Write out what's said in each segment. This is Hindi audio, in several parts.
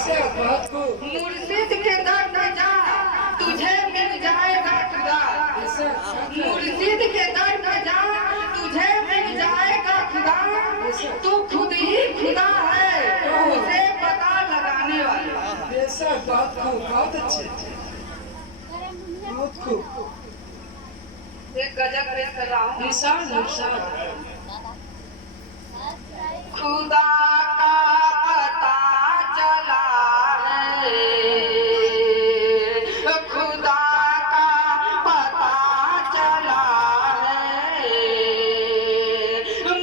मुर्शिद के दर न जा, तुझे मिल जाएगा खुदा। मुर्शिद के दर न जा, तुझे मिल जाएगा खुदा। तू खुद ही खुदा है, उसे पता लगाने वाला। बहुत अच्छे, बहुत खूब। एक गजल पेश कर रहा हूँ। खुदा का पता चला है, खुदा का पता चला है,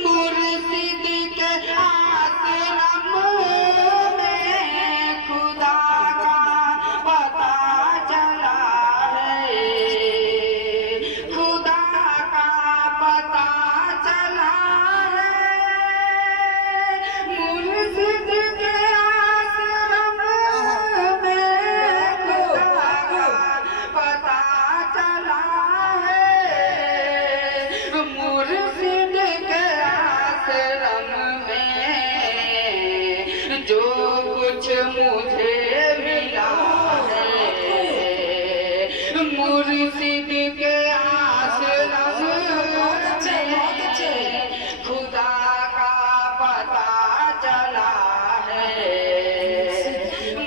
मुर्शिद के आश्रम में खुदा का पता चला है, खुदा का पता चला है, मुर्शिद के आश्रम में खुदा का पता चला है, मुर्शिद के आश्रम में जो कुछ मुझे मिला है, मुर्शिद के आश्रम में खुदा का पता चला है,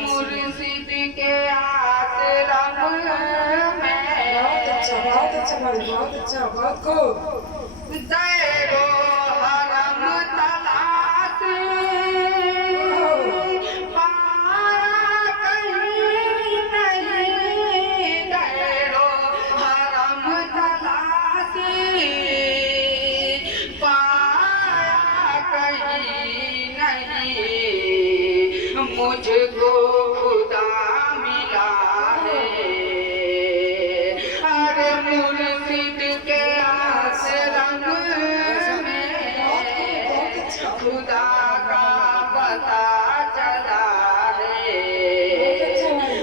मुर्शिद के आश्रम में। बहुत अच्छा, बहुत खूब। दैरो हरम तलाश पाया कहीं नहीं, दैरो हरम तलाश पाया कहीं नहीं, मुझको खुदा मिला है, अरे मुर्शिद के आश्रम में खुदा का पता चला है,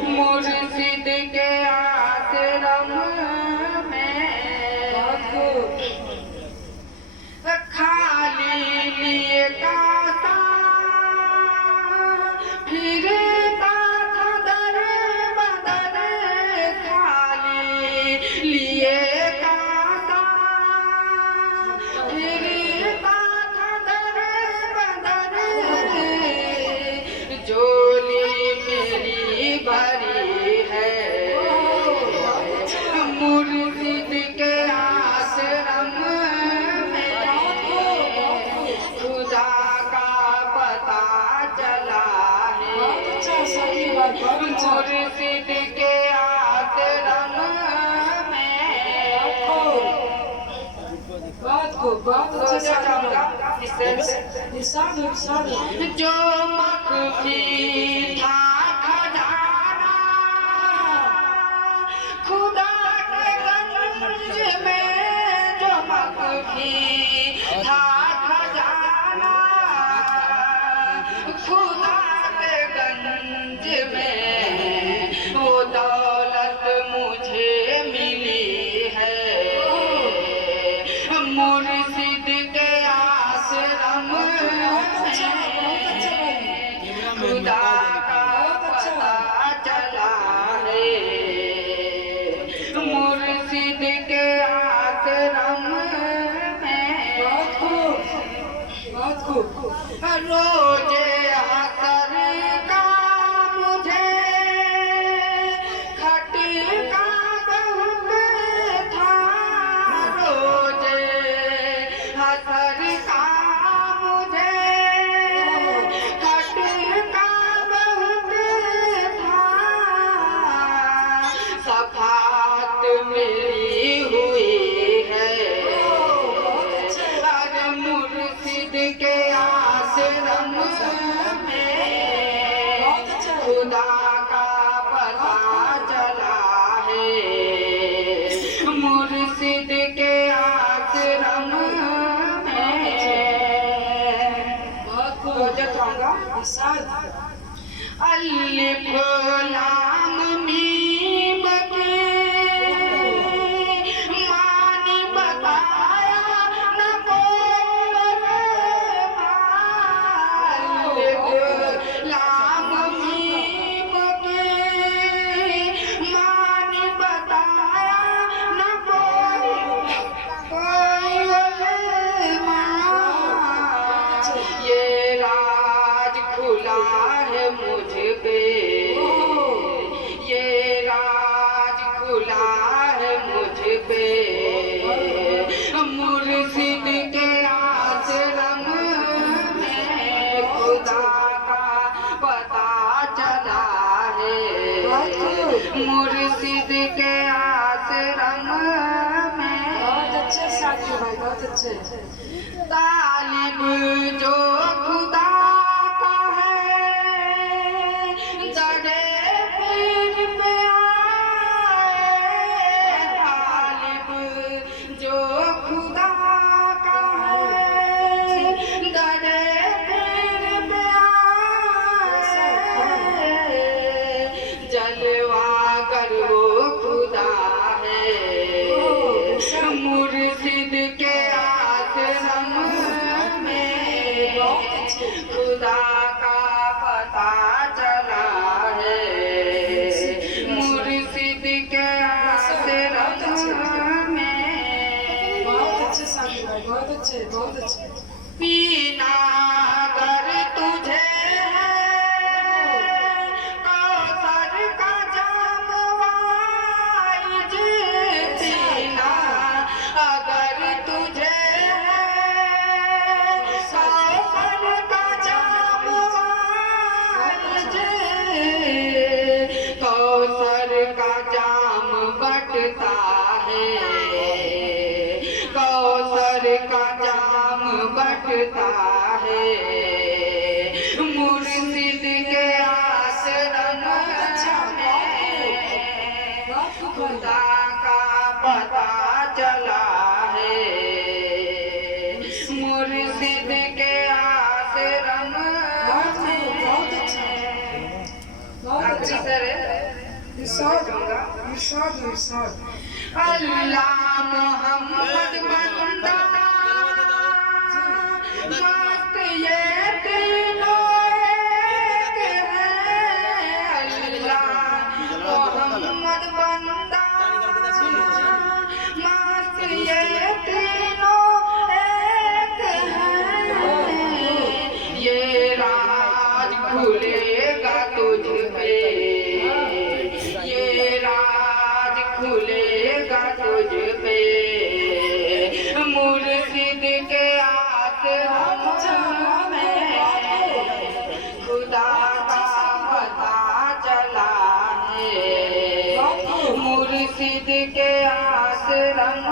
मुर्शिद के आश्रम में। खाली लिए काता फिरता था दर बदर, खाली लिए काता फिरता था दर बदर, झोली मेरी भरी है, मुर्शिद के आश्रम में खुदा का पता चला है, मुर्शिद के आश्रम में। बहुत अच्छा चाहूँगा जो मख्फी था खजाना खुदा के गंज में, जो मख्फी था खजाना खुदा के गंज में, वो दौलत मुझे मिली है, मुर्शिद के आश्रम में खुदा का पता चला है, मुर्शिद के आश्रम में। बहुत खूब। रोजे हसर का मुझे खटका बहुत था, रोजे हसर का मुझे खटका बहुत था, सफात मेरी हुई है, अरे मुर्शिद के आश्रम में खुदा का पता चला है, मुर्शिद के आश्रम में। अलिफ लाम मीम के मानी बताया न कोई, अलिफ लाम मीम पे, ये राज खुला है मुझ पे। मुर्शिद के आश्रम में खुदा का पता चला है। मुर्शिद के आश्रम में बहुत अच्छे साथी भाई, बहुत अच्छे। तालिब जो खुदा का है, दरे पीर पे आए। तालिब जो खुदा का है, दरे पीर पे आए। जलवा कर वो खुदा है, मुर्शिद के आश्रम में खुदा का पता चला है। मुर्शिद के आश्रम में बहुत अच्छे साथी भाई, बहुत अच्छे, बहुत अच्छे। पीना अगर तुझे है कौसर का जाम वाइज, पीना अगर तुझे है कौसर का जाम वाइज। कौसर का जाम बटता है, कौसर का जाम बटता है। मुर्शिद के आश्रम में खुदा का पता चला है। मुर्शिद के आश्रम बहुत अच्छा, बहुत अच्छा। इरशाद, इरशाद, इरशाद। अल्लाह मोहम्मद बंदा मस्त ये तीनों एक हैं। अल्लाह मोहम्मद बंदा मस्त ये तीनों एक हैं। ये राज खुलेगा तुझ पे, ये राज खुलेगा तुझ पे। मुर्शिद के आश्रम में खुदा का पता चला है। मुर्शिद के आश्रम